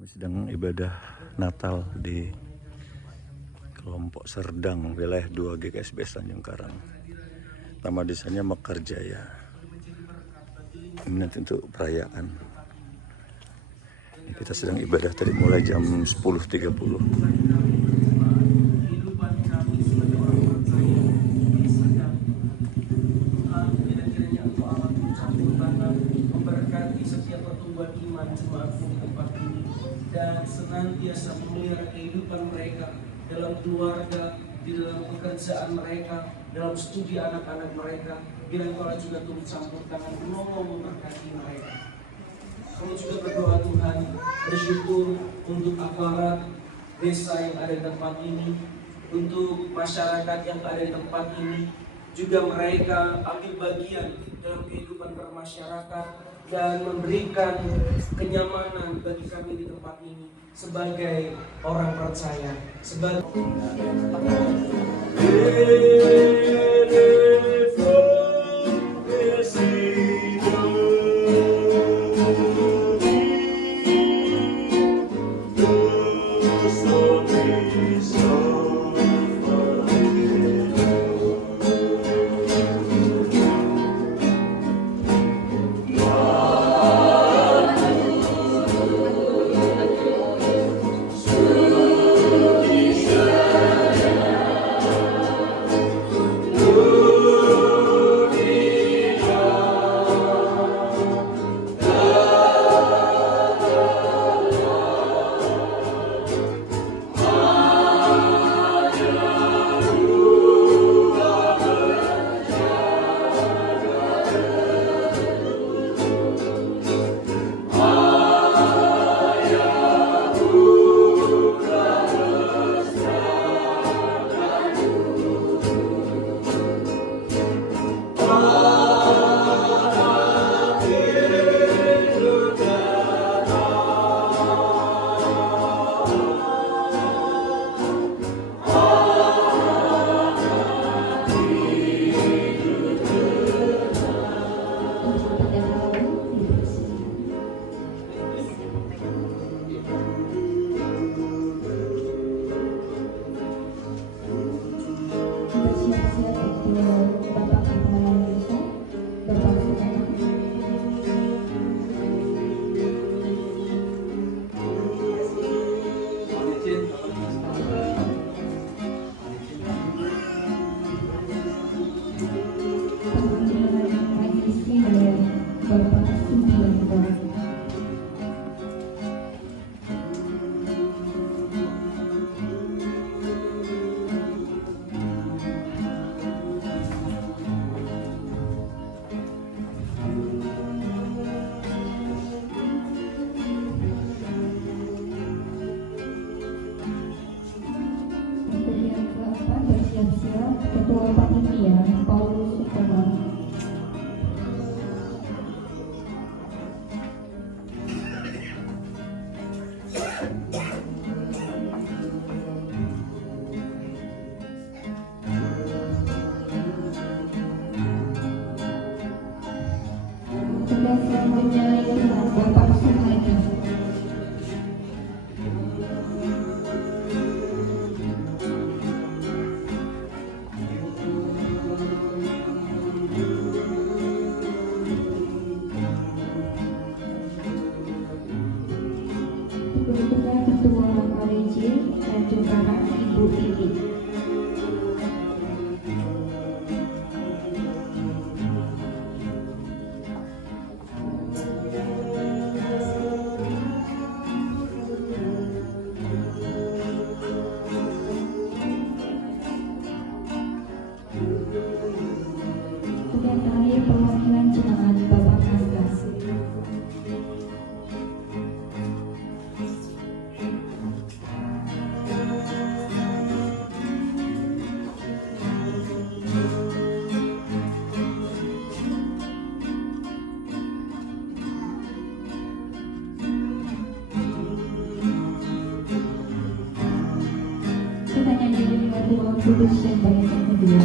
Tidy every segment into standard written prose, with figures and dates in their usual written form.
Kami sedang ibadah Natal di kelompok Serdang wilayah 2 GKSBS Tanjung Karang. Nama desanya Mekarjaya. Ini nanti untuk perayaan. Ini kita sedang ibadah tadi mulai jam 10.30. Memberkati setiap pertumbuhan iman jemaatmu di tempat ini dan senantiasa memelihara kehidupan mereka dalam keluarga, di dalam pekerjaan mereka, dalam studi anak-anak mereka. Biar Engkau juga turut campur tangan menolong memberkati mereka. Kami juga berdoa Tuhan, bersyukur untuk aparat desa yang ada di tempat ini, untuk masyarakat yang ada di tempat ini, juga mereka ambil bagian dalam kehidupan bermasyarakat dan memberikan kenyamanan bagi kami di tempat ini sebagai orang percaya, sebagai Ketua Panitia Paulus Sukma. Sudah selanjutnya Bapak Suhaida. Berikutnya Ketua KWJ Tanjung Karang Ibu Titi. Dan terakhir perwakilan jemaat Bapak Anggas. Kita nyanyi dengan Roh Kudus yang baik yang kedua.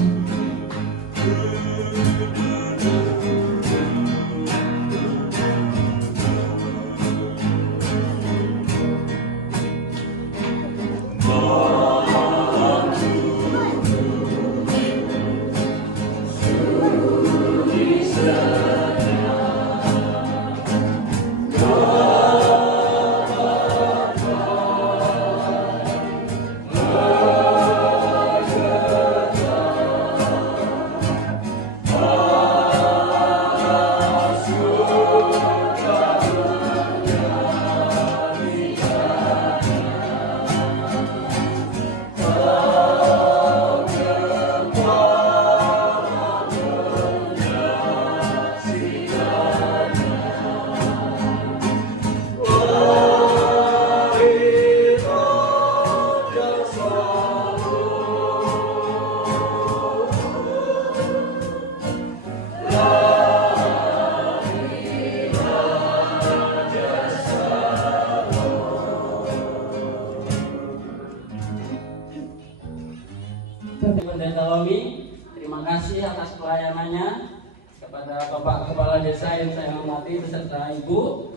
desa yang saya hormati beserta Ibu.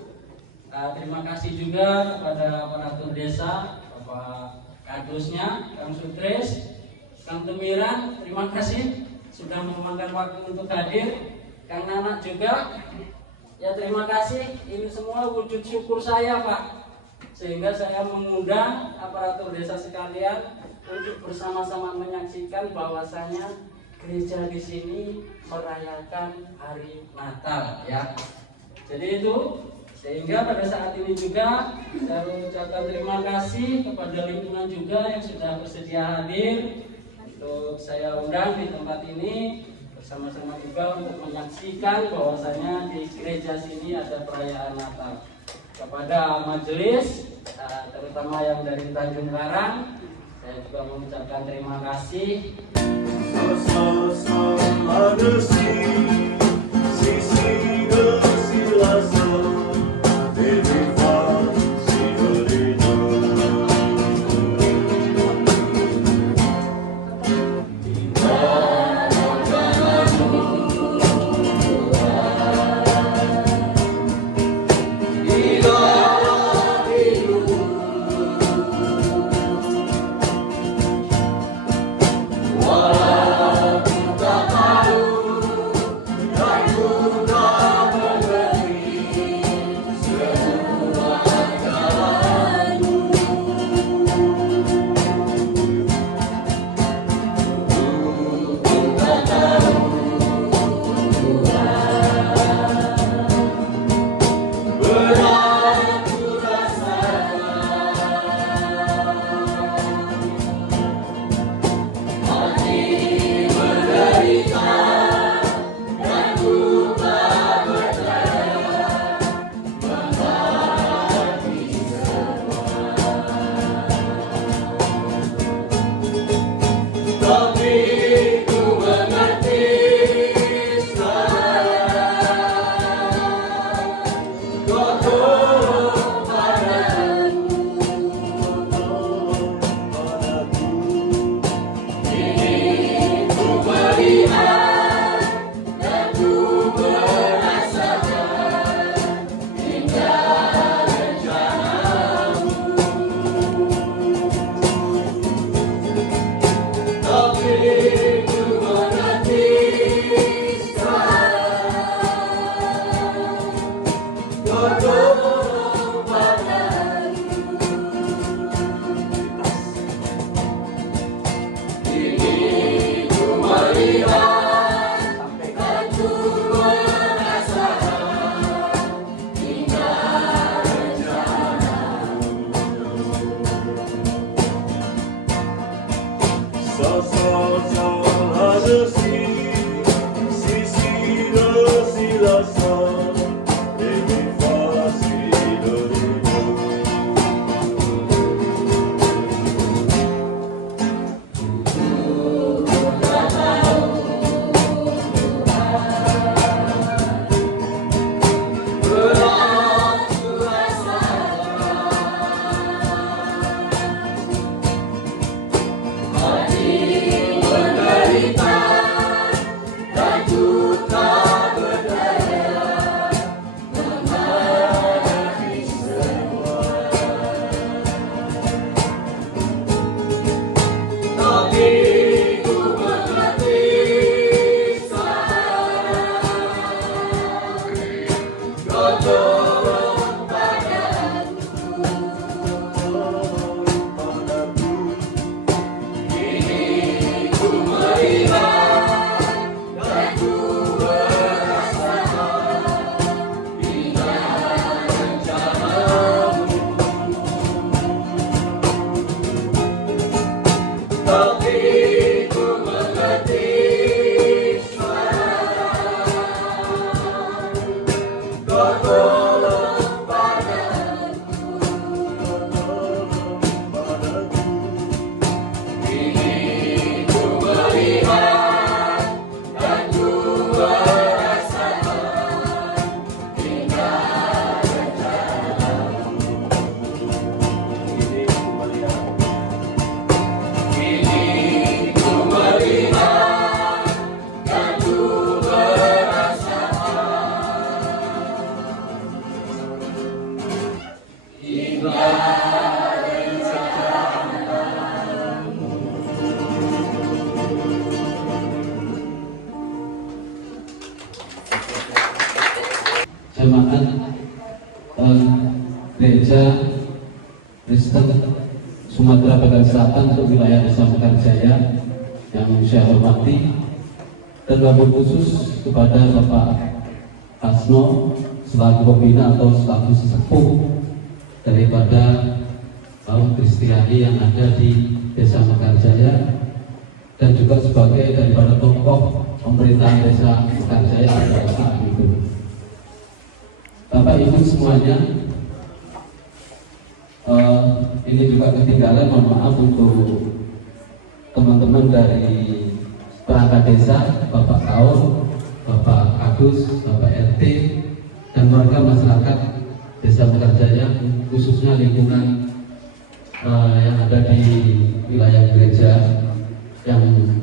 Terima kasih juga kepada aparatur desa, Bapak Kadusnya, Kang Sutris, Kang Temiran, terima kasih sudah meluangkan waktu untuk hadir. Kang Nana juga, ya terima kasih. Ini semua wujud syukur saya, Pak, sehingga saya mengundang aparatur desa sekalian untuk bersama-sama menyaksikan bahwasanya gereja di sini merayakan hari Natal, ya. Jadi itu, sehingga pada saat ini juga saya mengucapkan terima kasih kepada lingkungan juga yang sudah bersedia hadir untuk saya undang di tempat ini bersama-sama juga untuk menyaksikan bahwasanya di gereja sini ada perayaan Natal. Kepada majelis, terutama yang dari Tanjung Karang, saya juga mengucapkan terima kasih. Menderita Jemaat Gereja Kristen Sumatera Bagian Selatan untuk wilayah Desa Mekarjaya yang saya hormati, dan wabil khusus kepada Bapak Kasno selaku pembina atau selaku sesepuh daripada kaum Kristiani yang ada di Desa Mekarjaya, dan juga sebagai daripada tokoh pemerintahan Desa Mekarjaya pada saat itu. Bapak Ibu semuanya, ini juga ketinggalan, mohon maaf untuk teman-teman dari perangkat desa, Bapak Kaur, Bapak Agus, Bapak RT, dan warga masyarakat Desa Mekarjaya, khususnya lingkungan yang ada di wilayah gereja yang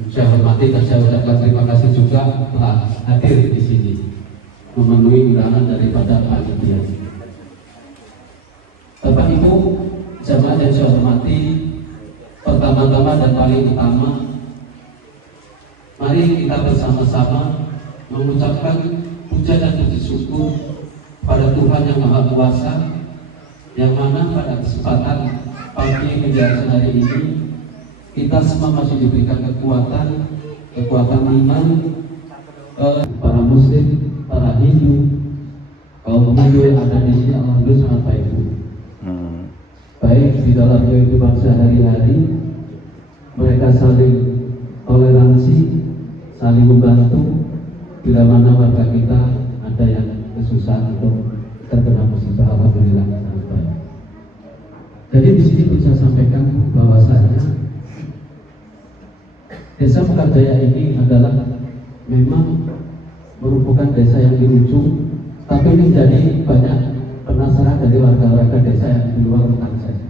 saya hormati, dan saya ucapkan terima kasih juga telah hadir di sini memenuhi undangan daripada panitia. Bapak Ibu jemaat yang saya hormati, pertama-tama dan paling utama, mari kita bersama-sama mengucapkan puja dan puji syukur pada Tuhan yang Maha Kuasa, yang mana pada kesempatan pagi menjelang hari ini kita semua masih diberikan kekuatan iman, para Muslim, para Hindu, kaum Hindu yang ada di sini, alhamdulillah sangat baik, Bu. Baik di dalam kehidupan sehari-hari, mereka saling toleransi, saling membantu bila mana warga kita ada yang kesusahan atau terkena musibah, alhamdulillah sangat baik. Jadi di sini bisa sampaikan bahwasanya Desa Mekarjaya ini adalah memang merupakan desa yang di ujung, tapi menjadi banyak penasaran dari warga-warga desa yang di luar Mekarjaya.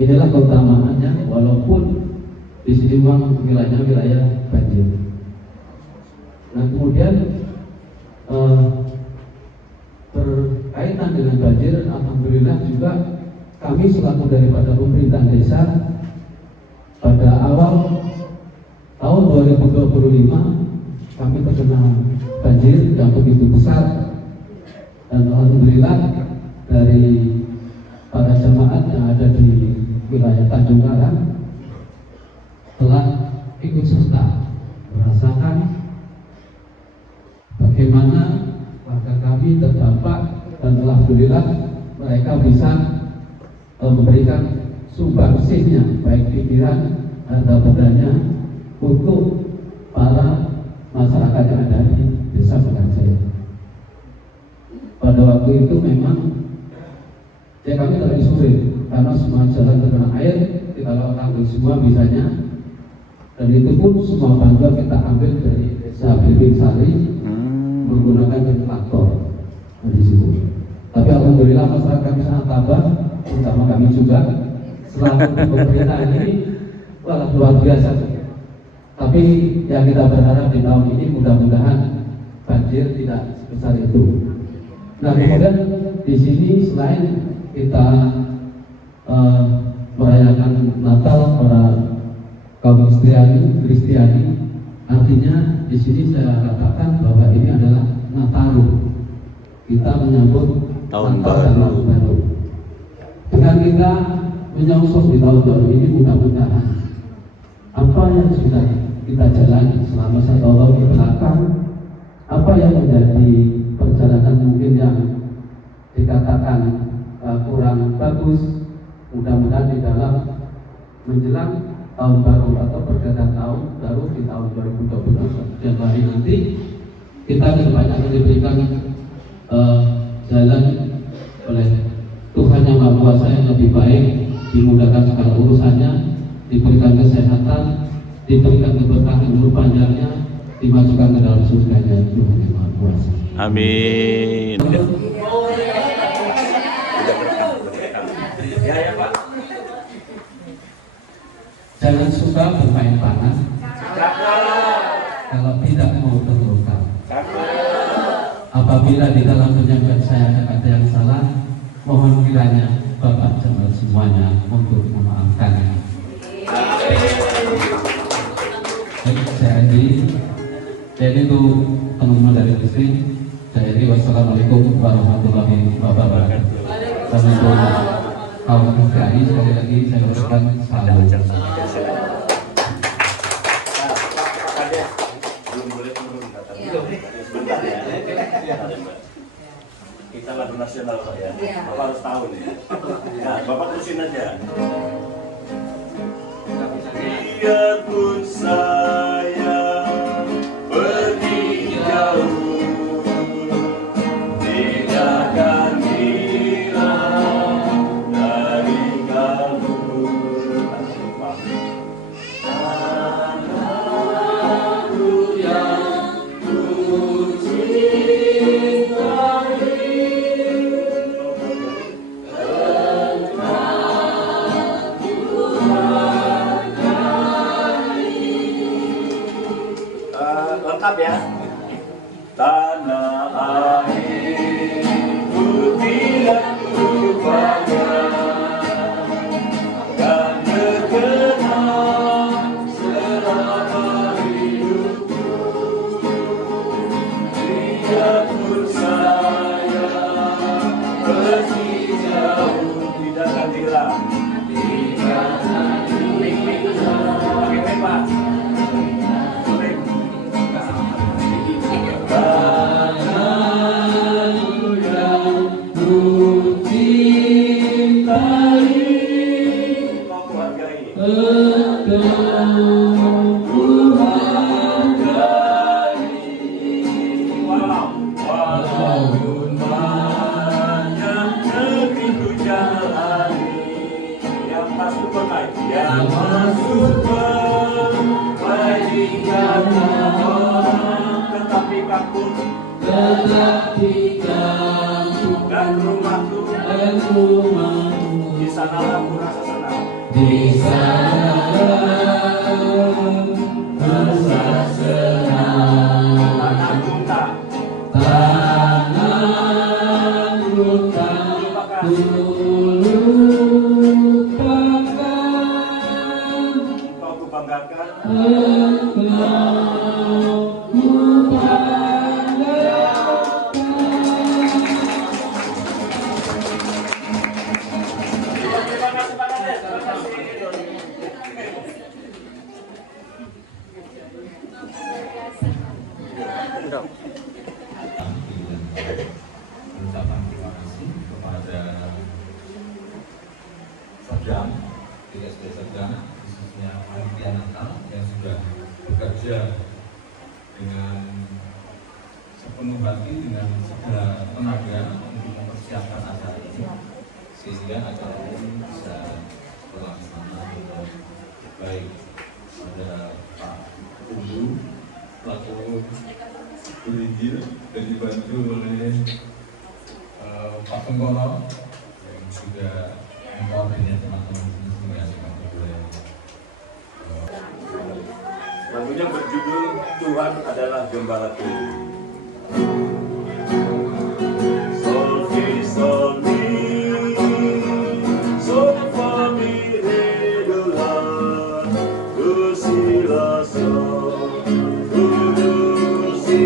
Inilah keutamaannya, walaupun di sini memang wilayahnya wilayah banjir. Nah kemudian berkaitan dengan banjir, alhamdulillah juga kami selaku daripada pemerintahan desa pada awal tahun 2025 kami terkena banjir yang begitu besar, dan alhamdulillah dari para jemaat yang ada di wilayah Tanjung Karang telah ikut serta merasakan bagaimana warga kami terdampak, dan alhamdulillah mereka bisa memberikan sumbangsihnya baik pikiran, harta bendanya untuk para masyarakat yang ada di Desa Mekarjaya. Pada waktu itu memang kami tidak disulit karena semua jalan terkena air, kita lakukan semua bisanya, dan itu pun semua bantuan kita ambil dari Desa Birbing Sari menggunakan traktor di situ. Tapi alhamdulillah masyarakat kami sangat tabah, terutama kami juga selama pemerintahan ini luar biasa. Tapi yang kita berharap di tahun ini mudah-mudahan banjir tidak sebesar itu. Nah kemudian di sini selain kita merayakan Natal para kaum Kristiani, artinya di sini saya katakan bahwa ini adalah Nataru. Kita menyambut tahun Natal dan Tahun Baru. Dengan kita menyongsong di tahun baru ini, mudah-mudahan apa yang sudah kita jalani selama 1 tahun di belakang, apa yang menjadi perjalanan mungkin yang dikatakan kurang bagus, mudah-mudahan di dalam menjelang tahun baru atau pergantian tahun baru di tahun 2020 Januari nanti, kita kedepannya akan diberikan jalan oleh Tuhan yang Maha Kuasa yang lebih baik, dimudahkan segala urusannya, diberikan kesehatan, diberikan keberkahan umur panjangnya, dimasukkan ke dalam surganya Tuhan yang Maha Kuasa. Amin. Jangan suka bermain panas kalau tidak mau terluka. Apabila di dalam penyampaian saya ada yang salah, mohon kiranya Jadi itu teman-teman dari istri. Jadi wassalamualaikum warahmatullahi wabarakatuh. Dan untuk kaum FPI sekali lagi saya ucapkan salam. Belum boleh turun kata. Sebentar ya. Kita lagu nasional Pak ya. Bapak harus tahu nih. Nah, Bapak terusin aja. Biarpun saya pergi jauh, tidak akan hilang dari kalbu. Tanahku yang ku lengkap ya. Tanah airku tidak lupakan dan terkenang selama hidupku. Biarpun saya pergi jauh, tidak akan hilang. Tidak akan hilang. Pakai Pak. Yang masuk perbaikan orang, tetapi kampung dan rumahku di sanalah aku rasa senang. Di sanalah rasa senang. Tanahku tak Ucapan terima kasih kepada Serdang, DSP Serdang, khususnya Panitia Natal yang sudah bekerja dengan sepenuh hati, dengan segala tenaga untuk mempersiapkan acara ini, sehingga acara ini bisa berlaksana dengan baik. Ada Pak Ulu, pelaku Burinjil, dan dibantu oleh Pak Pengkolo yang sudah mengkoordinir teman-teman sehingga semuanya boleh. Lagunya berjudul Tuhan Adalah Gembalaku. Sol fi sol mi, sol fa mi re do la, do si la sol, do si.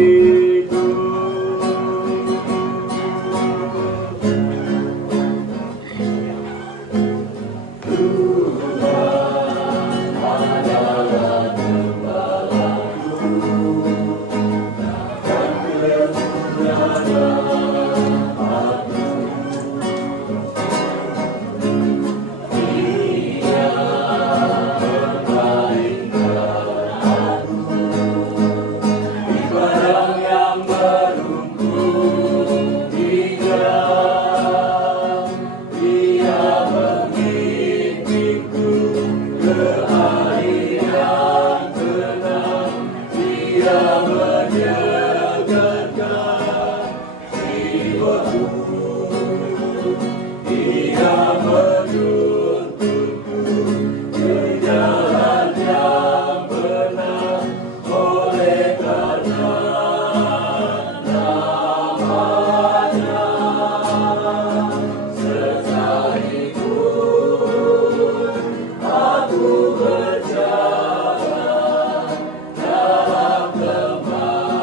berjalan dalam kemah.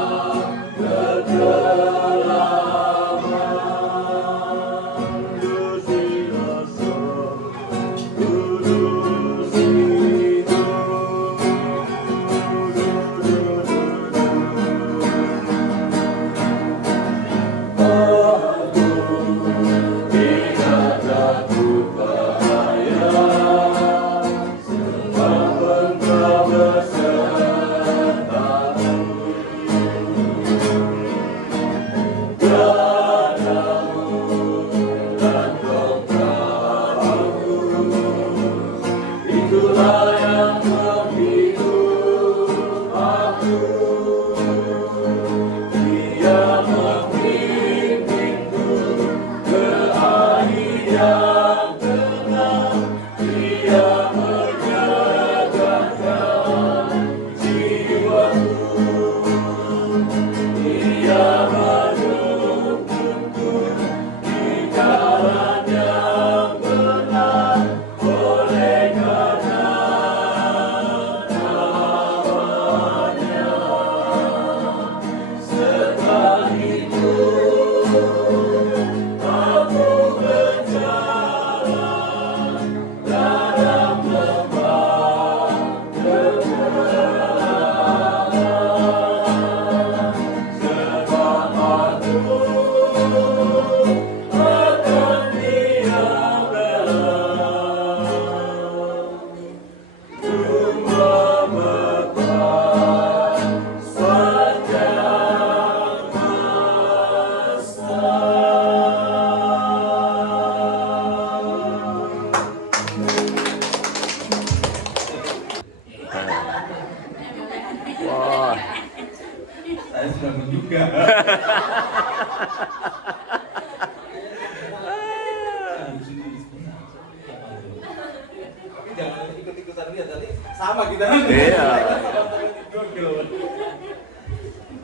Tapi jangan ikut-ikutan dia tadi sama kita. Iya.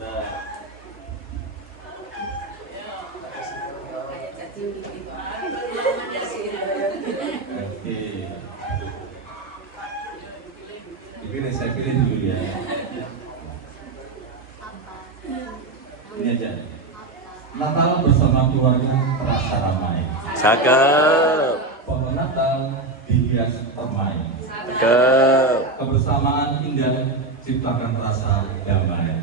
Nah, oke. Dipilih, saya pilih dulu ya. Ini aja. Natal bersama keluarga terasa ramai. Cakep. Pohon Natal dihias permai. Cakep. Kebersamaan indah ciptakan rasa damai.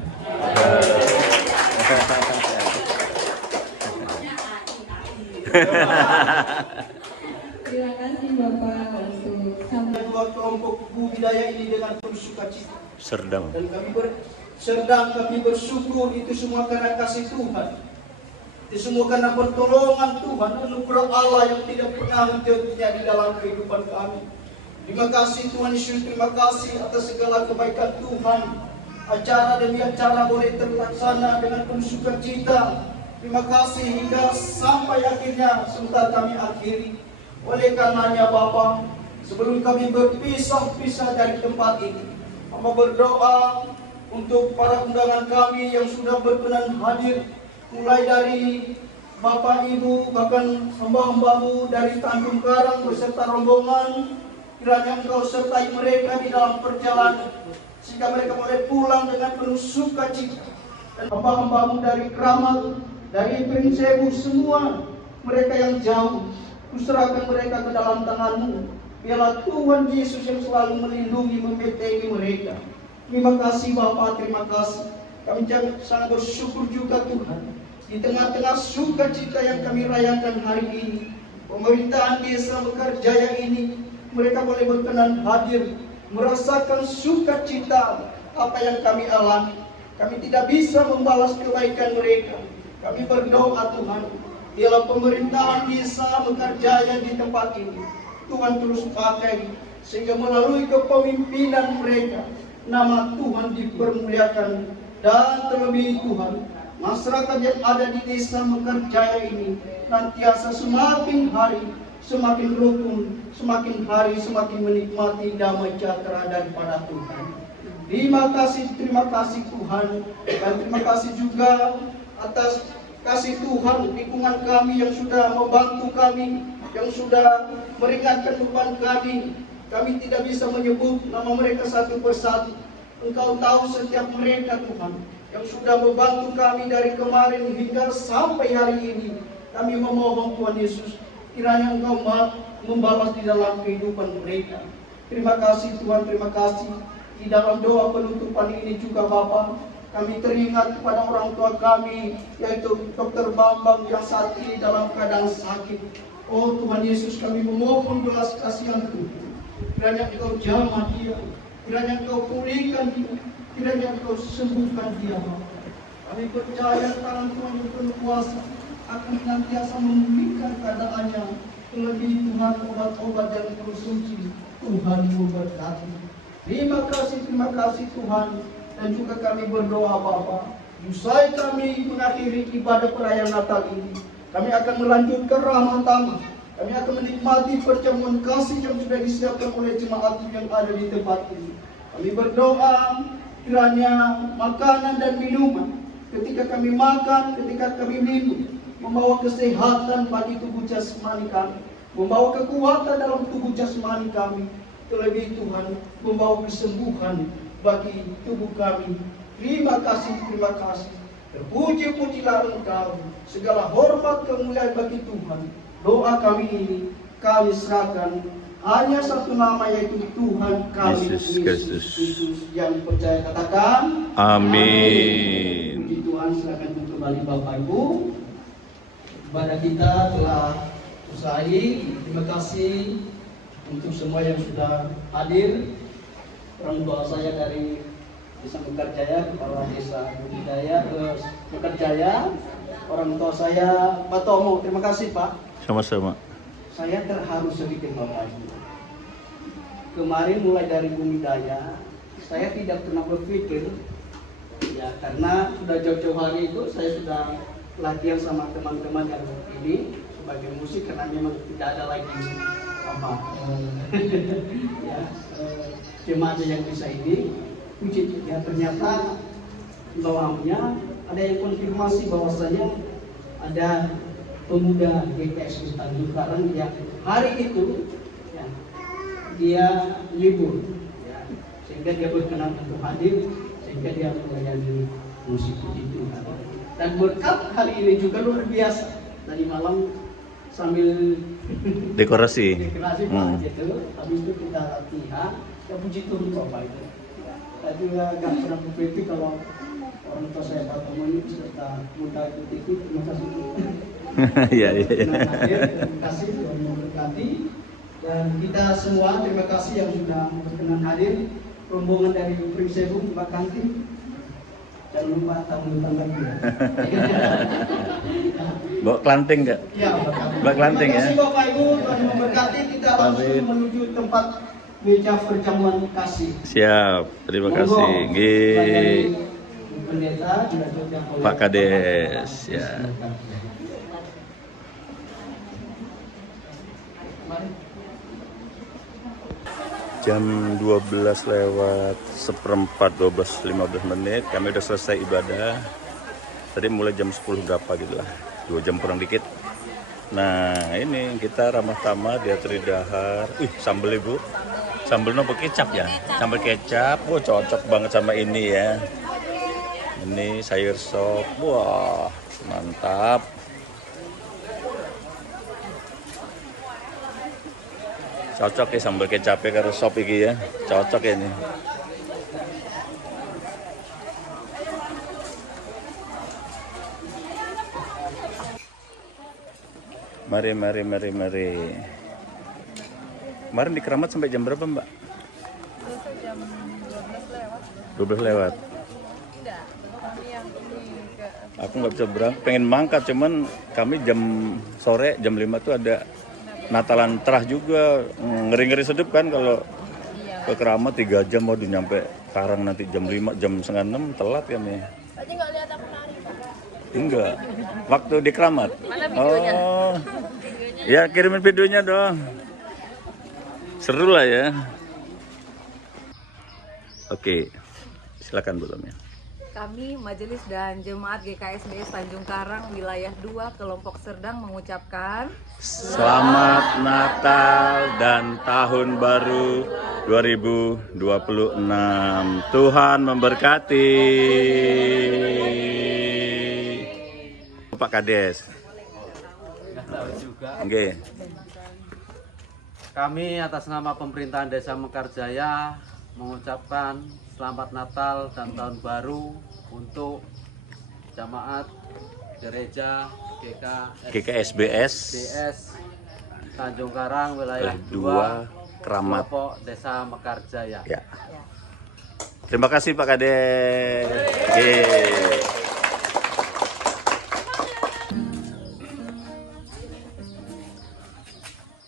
Terima kasih Bapak untuk sampai Dua kelompok budaya ini dengan penuh sukacita. Serdang. Dan kami bersyukur itu semua karena kasih Tuhan. Itu semua karena pertolongan Tuhan, anugerah Allah yang tidak pernah henti-hentinya di dalam kehidupan kami. Terima kasih Tuhan Yesus, terima kasih atas segala kebaikan Tuhan. Acara demi acara boleh terlaksana dengan penuh sukacita. Terima kasih hingga sampai akhirnya sebentar kami akhiri. Oleh karenanya Bapa, sebelum kami berpisah dari tempat ini, hamba berdoa untuk para undangan kami yang sudah berkenan hadir, mulai dari Bapak Ibu, bahkan hamba-hambamu dari Tanjung Karang beserta rombongan, kiranya Engkau sertai mereka di dalam perjalanan, sehingga mereka boleh pulang dengan penuh sukacita. Dan hamba-hambamu dari Kramat, dari Prinsewu, semua mereka yang jauh, kuserahkan mereka ke dalam tangan-Mu. Biarlah Tuhan Yesus yang selalu melindungi, membentengi mereka. Terima kasih Bapa, terima kasih. Kami sangat bersyukur juga Tuhan, di tengah-tengah sukacita yang kami rayakan hari ini, pemerintahan desa Mekarjaya ini, mereka boleh berkenan hadir, merasakan sukacita apa yang kami alami. Kami tidak bisa membalas kebaikan mereka. Kami berdoa Tuhan, biarlah pemerintahan desa Mekarjaya di tempat ini Tuhan terus pakai, sehingga melalui kepemimpinan mereka nama Tuhan dipermuliakan. Dan terlebih Tuhan, masyarakat yang ada di desa Mekarjaya ini nantiasa semakin hari semakin rukun, semakin hari semakin menikmati damai sejahtera daripada Tuhan. Terima kasih Tuhan. Dan terima kasih juga atas kasih Tuhan lingkungan kami yang sudah membantu kami, yang sudah meringankan beban kami. Kami tidak bisa menyebut nama mereka satu persatu. Engkau tahu setiap mereka Tuhan yang sudah membantu kami dari kemarin hingga sampai hari ini. Kami memohon Tuhan Yesus, kiranya Engkau membalas di dalam kehidupan mereka. Terima kasih Tuhan, terima kasih. Di dalam doa penutupan ini juga Bapa, kami teringat kepada orang tua kami, yaitu Dr. Bambang yang saat ini dalam keadaan sakit. Oh Tuhan Yesus, kami memohon belas kasihan Tuhan. Kiranya Engkau jamah dia, kiranya Engkau pulihkan dia, kiranya Engkau sembuhkan dia. Kami percaya tangan Tuhan yang penuh kuasa akan senantiasa memulihkan keadaannya. Terlebih Tuhan, obat-obat yang konsumsi Tuhan memberkati. Terima kasih Tuhan. Dan juga kami berdoa Bapa, usai kami mengakhiri ibadah perayaan Natal ini, kami akan melanjutkan rahmat tamah. Kami akan menikmati perjamuan kasih yang sudah disiapkan oleh jemaat yang ada di tempat ini. Kami berdoa kiranya makanan dan minuman ketika kami makan, ketika kami minum, membawa kesehatan bagi tubuh jasmani kami, membawa kekuatan dalam tubuh jasmani kami. Terlebih Tuhan, membawa kesembuhan bagi tubuh kami. Terima kasih. Terpuji-pujilah Engkau. Segala hormat kemuliaan bagi Tuhan. Doa kami ini kami serahkan hanya satu nama, yaitu Tuhan kami Yesus Kristus. Yang percaya katakan Amin. Puji Tuhan. Silakan untuk kembali Bapak Ibu. Ibadah kita telah usai. Terima kasih untuk semua yang sudah hadir. Orang tua saya dari Desa Mekarjaya, Kepala Desa Budidaya Mekarjaya, orang tua saya Pak Tomo. Terima kasih Pak. Sama-sama. Saya terharu sedikit Bapak Ibu. Kemarin mulai dari Budidaya, saya tidak pernah berpikir Ya, karena sudah jauh-jauh hari itu saya sudah latihan sama teman-teman yang ini sebagai musik karena memang tidak ada lagi apa ya jemaat yang bisa ini. Puji ya, ternyata bawahnya ada yang konfirmasi bahwasanya ada pemuda GKS Tanjung Karang yang hari itu ya, dia libur ya, sehingga dia berkenan untuk hadir, sehingga dia melayani musik puji Tuhan. Dan berkat hari ini juga luar biasa, tadi malam sambil Dekorasi. Pak gitu, habis itu kita latihan ya puji Tuhan Bapak itu. Tadi agak pernah berpikir kalau orang tua saya Pak Tomon ini serta muda itu terima kasih. Iya, iya. Terima kasih Tuhan memberkati, dan kita semua terima kasih yang sudah berkenan hadir, rombongan dari Prinsebu Mbak Kanti, jangan lupa tamu lagi ya. Bawa kelanting nggak? Ya, Mbak Kelanting ya. Terima kasih Bapak Ibu, Tuhan memberkati. Kita langsung menuju tempat meja perjamuan kasih. Siap, terima kasih. Monggo, Nggih. dari Pendeta dilanjutkan oleh Pak Kades ya. Mari. Jam 12:01 12:15 menit kami udah selesai ibadah. Tadi mulai jam 10 berapa gitu lah, 2 jam kurang dikit. Nah ini kita ramah tamah di Tridahar. Sambel ibu, sambel nopo kecap ya, sambal kecap. Wah cocok banget sama ini ya. Ini sayur sop, wah mantap. Cocok ya sambal kecapnya karo sop iki ya, cocok ya ini. Mari. Kemarin di Keramat sampai jam berapa Mbak? Jam 12 lewat. Tidak, kami yang ini ke Aku nggak bisa berangkat, pengen mangkat cuman kami jam sore jam 5 tuh ada Natalan terah juga, ngeri-ngeri sedep kan kalau ke Keramat 3 jam mau nyampe Karang nanti jam 5 jam setengah 6 telat kan ya. Tadi nggak lihat aku nari, Pak. Enggak, waktu di Keramat. Mana videonya? Oh, ya kirimin videonya dong. Seru lah ya. Oke, silakan Bu Tomia. Kami Majelis dan Jemaat GKSBS Tanjung Karang Wilayah 2 Kelompok Serdang mengucapkan Selamat Natal dan Tahun Baru 2026. Tuhan memberkati. Pak Kades. Oke. Kami atas nama pemerintahan Desa Mekarjaya mengucapkan Selamat Natal dan Tahun Baru untuk jamaat gereja GKSBS Tanjung Karang wilayah 2 Keramat Kelompok Desa Mekarjaya. ya. Terima kasih Pak Kades.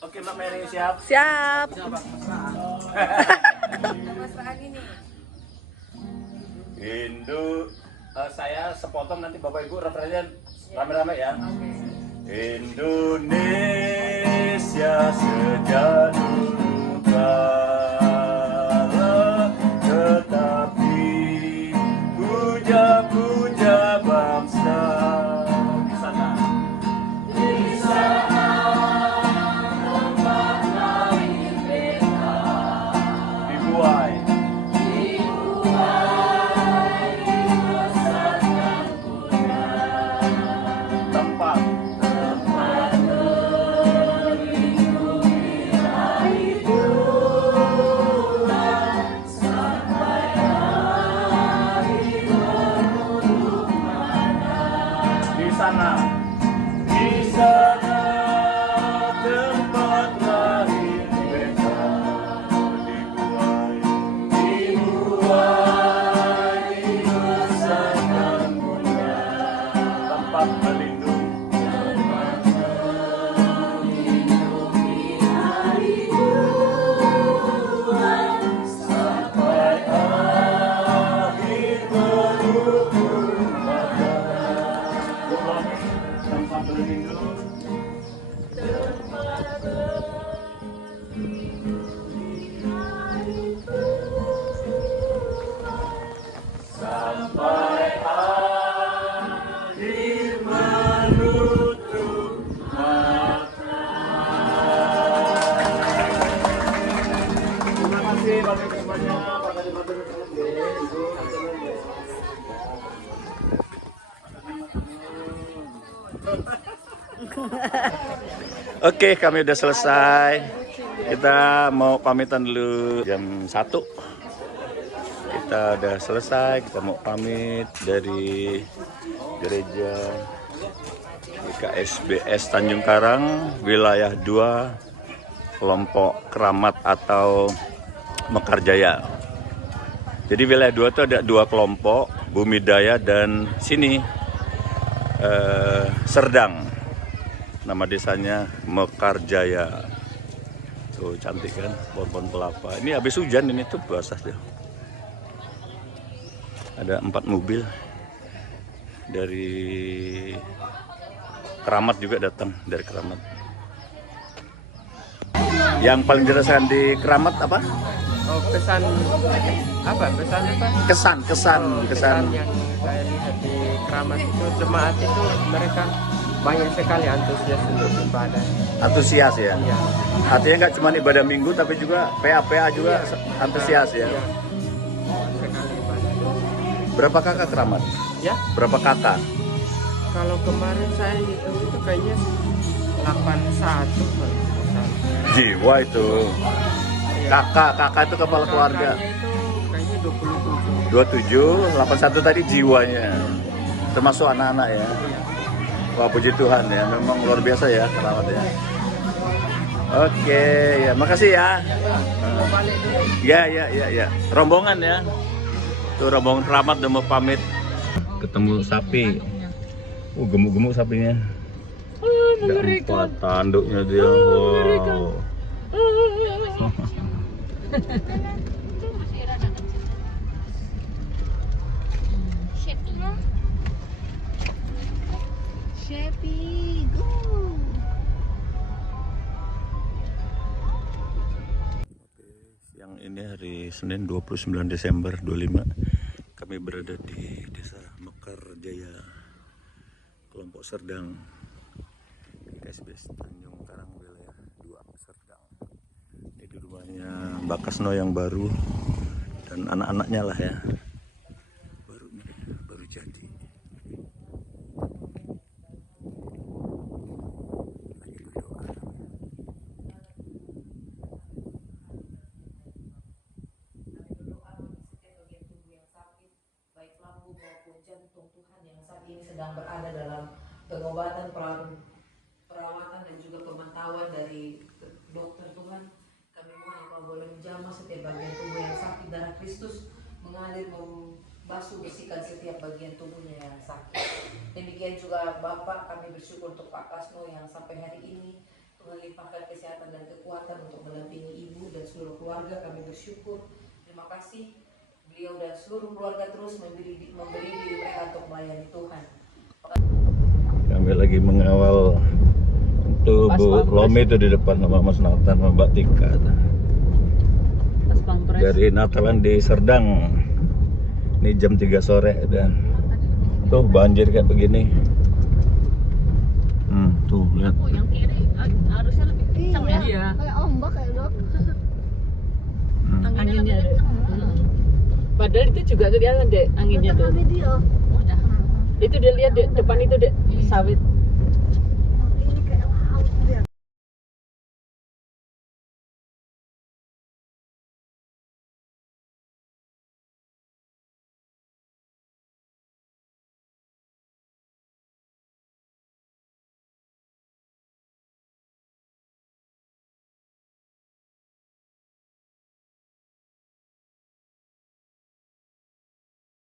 Oke Mbak Mary siap? siap. Mesraan ini. Saya sepotong nanti Bapak Ibu referensinya rame-rame ya. Indonesia sejak dulu kala tetapi puja-puja bangsa di sana. Tempat lahir beta dibuai. Tempat Oke, kami udah selesai. Kita mau pamitan dulu jam 1. Kita udah selesai, kita mau pamit dari gereja GKSBS Tanjung Karang, wilayah 2, kelompok Keramat atau Mekarjaya. Jadi wilayah 2 itu ada 2 kelompok, Bumi Daya dan sini Serdang. Nama desanya Mekarjaya. Tuh cantik kan, pohon-pohon kelapa. Ini habis hujan ini tuh basah tuh. Ada 4 mobil dari Keramat juga datang, dari Keramat. Yang paling dirasakan di Keramat apa? Oh, pesan apa? Pesan apa? Kesan Yang saya lihat di Keramat itu, jemaat itu mereka banyak sekali antusias untuk ibadah. Antusias ya? Iya. Artinya nggak cuma ibadah minggu tapi juga PA juga antusias ya? Iya. Sekali ibadah. Berapa kakak Keramat? Ya? Berapa kakak? Kalau kemarin saya hitung itu kayaknya 81 kalau tidak salah. Jiwa itu. Iya. Kakak itu kepala keluarga. Kakaknya itu kayaknya 27. 27, 81 tadi jiwanya. Termasuk anak-anak ya. Iya. Wah, puji Tuhan ya, memang luar biasa ya Keramat ya. Oke, ya makasih ya. Ya. Rombongan ya. Tuh rombongan Keramat udah mau pamit. Ketemu sapi. Gemuk-gemuk sapinya. Ada 4 tanduknya dia. Wow. Sheppy, go! Siang ini hari Senin 29 Desember 25. Kami berada di Desa Mekarjaya, kelompok Serdang, GKSBS Tanjung Karang, wilayah 2 Serdang. Ini di rumahnya Mbak Kasno yang baru dan anak-anaknya lah ya. Baru jadi. Ini sedang berada dalam pengobatan, perawatan dan juga pemantauan dari dokter Tuhan. Kami mohon Engkau boleh menjamah setiap bagian tubuh yang sakit, darah Kristus mengalir membasuh bersihkan setiap bagian tubuhnya yang sakit. Demikian juga Bapak, kami bersyukur untuk Pak Kasno yang sampai hari ini Tuhan limpahkan kesehatan dan kekuatan untuk mendampingi ibu dan seluruh keluarga. Kami bersyukur, terima kasih. Beliau dan seluruh keluarga terus memberi diri mereka untuk melayani Tuhan. Kami lagi mengawal itu Bu Lomi itu di depan sama Mas Nathan sama Mbak Tika. Dari Natalan di Serdang. Ini jam 3 sore dan tuh banjir kayak begini. Tuh lihat. Oh, yang kiri harusnya lebih kencang ya? Iya. Kayak ombak kayak dok. Anginnya ada. Padahal itu juga kelihatan deh anginnya tuh. Itu dia lihat di depan itu deh sawit.